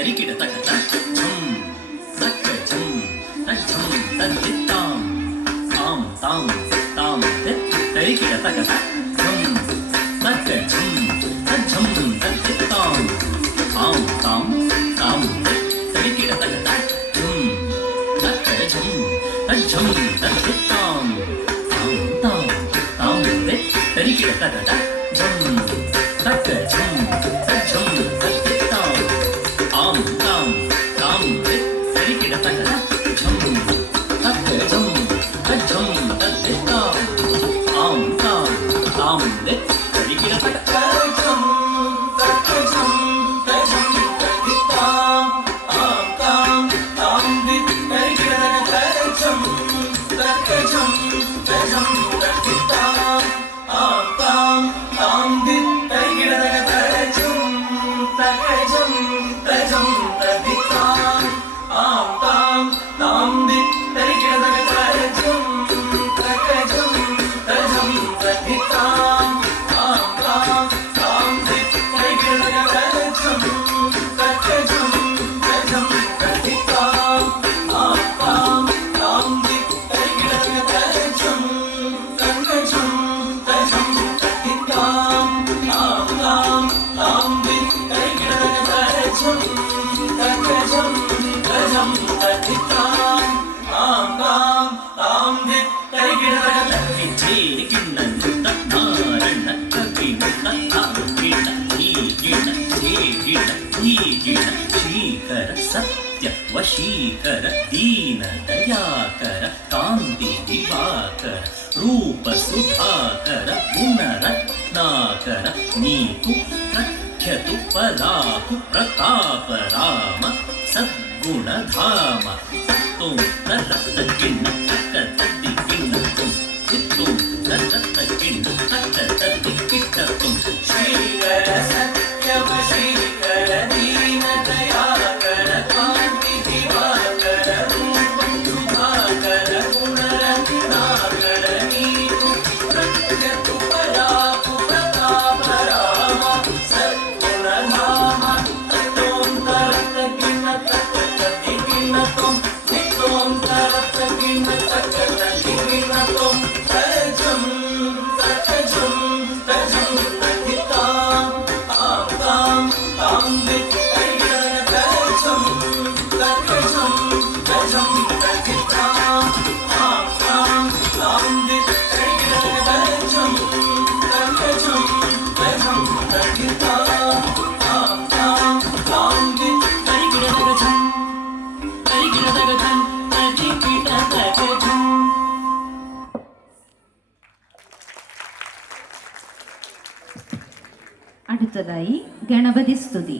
തരികിട തക തം തക ഝം തം തരിത്താം ആം താം താം തരികിട തക തം തക ഝം തരിത്താം ആം താം താം തരികിട തക തം തക ഝം തരിത്താം ആം താം താം തരികിട തക ഝം തക ഝം തരിത്താം ആം താം താം തരികിട തക ഝം തക ഝം തരിത്താം ആം താം താം തരികിട തക ഝം തക ഝം തരിത്താം ആം താം താം തരികിട തക ഝം തക ഝം തരിത്താം ആം താം താം തരികിട തക ഝം തക ഝം തരിത്താം ആം താം താം തരികിട തക ഝം തക ഝം തരിത്താം ആം താം താം തരികിട തക ഝം തക ഝം തരിത്താം ആം താം താം തരികിട തക ഝം തക ഝം തരിത്താം ആം താം താം തരികിട തക ഝം തക ഝം തരിത്താം ആം താം താം തരികിട തക ീകര സത്യ വശീകര ദീന ദയാകര കാന്തി ദിവാകര ರೂಪ ಸುಧಾಕರ ಗುಣರತ್ನಾಕರ ನೀತು ಪ್ರಖ್ಯತು ಪರಾಕು ಪ್ರತಾಪ ರಾಮ ಸದ್ಗುಣಧಾಮ ತತ್ತೋಂ ತರತ್ತ ಕಿಣ್ಣ ತಕ್ಕ ತದ್ದಿ ಕಿಣ್ಣ ತುಂ ಚಿತ್ತೋಂ ತರತ್ತ ಕಿಣ್ಣ ತಕ್ಕ ತದ್ದಿ ಕಿಟ್ಟ ತುಂ ಶ್ರೀಕರ ಸತ್ಯ ವಶೀಕರ ದೀನ ದಯಾಕರ ಕಾಂತಿ ದಿವಾಕರ ರೂಪ ಸುಧಾಕರ ಗುಣರತ್ನಾಕರ ನೀತು ಪ್ರಖ್ಯತು ಪರಾಕು ಪ್ರತಾಪ ರಾಮ ಸದ್ಗುಣಧಾಮ ತತ್ತೋಂ ತರತ್ತ ಕಿಣ್ಣ ತಕ್ಕ ತದ್ದಿ ಕಿಣ್ಣ ತುಂ ಚಿತ್ತೋಂ ತರತ್ತ ಕಿಣ್ಣ ತಕ್ಕ ತದ್ದಿ ಕಿಣ್ಣ ತುಂ ತಜಂ ತರಿತಾಂ ಆಂ ತಾಂ ತಾಂ ತರಿಗಿಡ ತಜಂ ತರಿತಾಂ ಆಂ ತಾಂ ತಾಂ ತರಿಗಿಡ ತಜಂ ತರಿತಾಂ ಆಂ ತಾಂ ತಾಂ ತರಿಗಿಡ ತಜಂ ತರಿಗಿಡ ತಜಂ ತರಿಗಿಡ ತಜಂ. അടുത്തതായി ഗണപതി സ്തുതി.